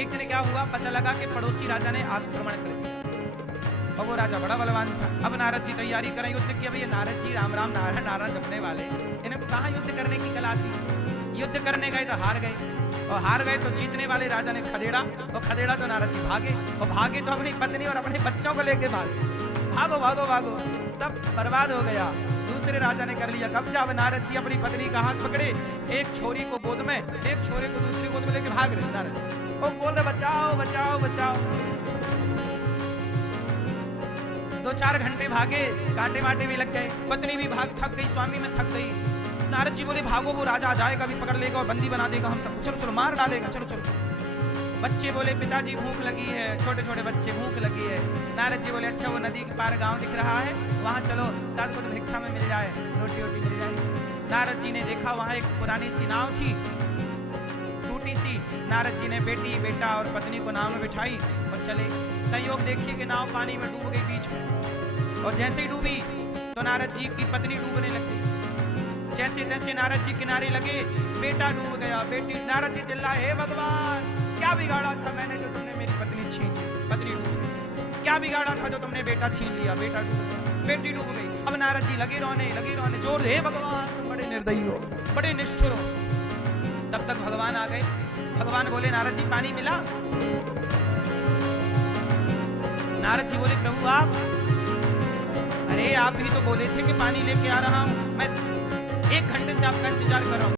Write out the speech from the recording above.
एक दिन क्या हुआ, पता लगा कि पड़ोसी राजा ने आक्रमण कर दिया और वो राजा बड़ा बलवान था। अब नारद जी तैयारी करें युद्ध की। अब ये नारद जी राम राम नारायण नारायण जपने वाले, इनको कहाँ युद्ध करने की कला थी। युद्ध करने गए तो हार गए, और हार गए तो जीतने वाले राजा ने खदेड़ा, और खदेड़ा तो नारद जी भागे, और भागे तो अपनी पत्नी और अपने बच्चों को लेके भागे। भागो भागो भागो, सब बर्बाद हो गया। दूसरे राजा ने कर लिया कब्जा। अब नारद जी अपनी पत्नी का हाथ पकड़े, एक छोरी को गोद में, एक छोरे को दूसरी गोद में लेके भाग रहे नारद, और बोल रहे बचाओ बचाओ बचाओ। 2-4 घंटे भागे, कांटे माटे भी लग गए, पत्नी भी भाग थक गई, स्वामी में थक गई। नारद जी बोले भागो, वो राजा आ जाएगा, भी पकड़ लेगा और बंदी बना देगा हम सबको, चलो चलो मार डालेगा, चलो चलो। बच्चे बोले पिताजी भूख लगी है, छोटे छोटे बच्चे भूख लगी है। नारद जी बोले अच्छा वो नदी के पार गांव दिख रहा है, वहां चलो, साथ को तो भिक्षा में मिल जाए, रोटी रोटी मिल जाए। नारद जी ने देखा वहां एक पुरानी सी नाव थी, टूटी सी। नारद जी ने बेटी बेटा और पत्नी को नाव में बिठाई और चले। संयोग देखिए कि नाव पानी में डूब गई बीच में, और जैसे ही डूबी तो नारद जी की पत्नी डूबने लग गई। जैसे तैसे नारद जी किनारे लगे, बेटा डूब गया, बेटी। नारद जी चिल्लाए हे भगवान, क्या बिगाड़ा था मैंने जो तुमने मेरी पत्नी छीन ली, पत्नी डूब गई। क्या बिगाड़ा था जो तुमने बेटा छीन लिया, बेटा डूब गया, बेटी डूब गई। अब नारद जी लगे रोने जोर, हे भगवान तुम बड़े निर्दयी हो, बड़े निष्ठुर हो। तब तक भगवान आ गए। भगवान बोले नारद जी पानी मिला। नारद जी बोले प्रभु आप, अरे आप भी तो बोले थे कि पानी लेके आ रहा हूं, मैं 1 घंटे से आपका इंतजार कर रहा हूं।